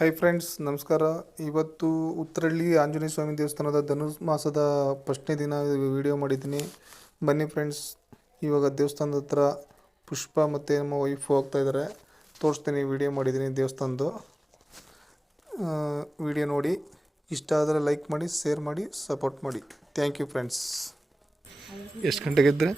Hi friends, ನಮಸ್ಕಾರ. ಇವತ್ತು ಉತ್ತರಹಳ್ಳಿ ಆಂಜನೇಯ ಸ್ವಾಮಿ ದೇವಸ್ಥಾನದ ಧನುರ್ಮಾಸದ ಫಸ್ಟ್ನೇ ದಿನ ವಿಡಿಯೋ ಮಾಡಿದ್ದೀನಿ. ಬನ್ನಿ ಫ್ರೆಂಡ್ಸ್, ಇವಾಗ ದೇವಸ್ಥಾನದ ಹತ್ರ ಪುಷ್ಪ ಮತ್ತು ನಮ್ಮ ವೈಫ್ ಹೋಗ್ತಾ ಇದ್ದಾರೆ. ತೋರಿಸ್ತೀನಿ, ವಿಡಿಯೋ ಮಾಡಿದ್ದೀನಿ ದೇವಸ್ಥಾನದ್ದು. ವಿಡಿಯೋ ನೋಡಿ, ಇಷ್ಟ ಆದರೆ ಲೈಕ್ ಮಾಡಿ, ಶೇರ್ ಮಾಡಿ, ಸಪೋರ್ಟ್ ಮಾಡಿ. Thank you friends. ಎಷ್ಟು ಗಂಟೆಗೆ ಇದ್ದರೆ?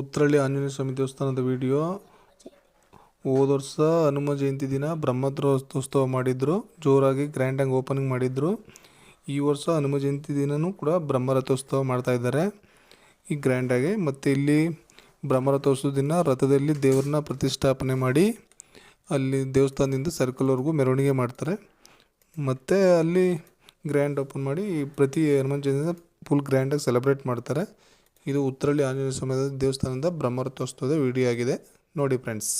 ಉತ್ತರಹಳ್ಳಿ ಆಂಜನೇಯ ಸ್ವಾಮಿ ದೇವಸ್ಥಾನದ ವಿಡಿಯೋ. ಹೋದ ವರ್ಷ ಹನುಮ ಜಯಂತಿ ದಿನ ಬ್ರಹ್ಮರಥೋತ್ಸವ ಮಾಡಿದ್ರು, ಜೋರಾಗಿ ಗ್ರ್ಯಾಂಡಾಗಿ ಓಪನಿಂಗ್ ಮಾಡಿದ್ರು. ಈ ವರ್ಷ ಹನುಮ ಜಯಂತಿ ದಿನವೂ ಕೂಡ ಬ್ರಹ್ಮರಥೋತ್ಸವ ಮಾಡ್ತಾ ಇದ್ದಾರೆ ಈ ಗ್ರ್ಯಾಂಡಾಗಿ. ಮತ್ತು ಇಲ್ಲಿ ಬ್ರಹ್ಮರಥೋತ್ಸವ ದಿನ ರಥದಲ್ಲಿ ದೇವರನ್ನ ಪ್ರತಿಷ್ಠಾಪನೆ ಮಾಡಿ ಅಲ್ಲಿ ದೇವಸ್ಥಾನದಿಂದ ಸರ್ಕಲ್ವರೆಗೂ ಮೆರವಣಿಗೆ ಮಾಡ್ತಾರೆ. ಮತ್ತು ಅಲ್ಲಿ ಗ್ರ್ಯಾಂಡ್ ಓಪನ್ ಮಾಡಿ ಪ್ರತಿ ಹನುಮ ಜಯಂತಿ ಫುಲ್ ಗ್ರ್ಯಾಂಡಾಗಿ ಸೆಲೆಬ್ರೇಟ್ ಮಾಡ್ತಾರೆ. ಇದು ಉತ್ತರಹಳ್ಳಿ ಆಂಜನೇಯ ಸ್ವಾಮಿ ದೇವಸ್ಥಾನದ ಬ್ರಹ್ಮರಥೋತ್ಸವದ ವಿಡಿಯೋ ಆಗಿದೆ. ನೋಡಿ ಫ್ರೆಂಡ್ಸ್.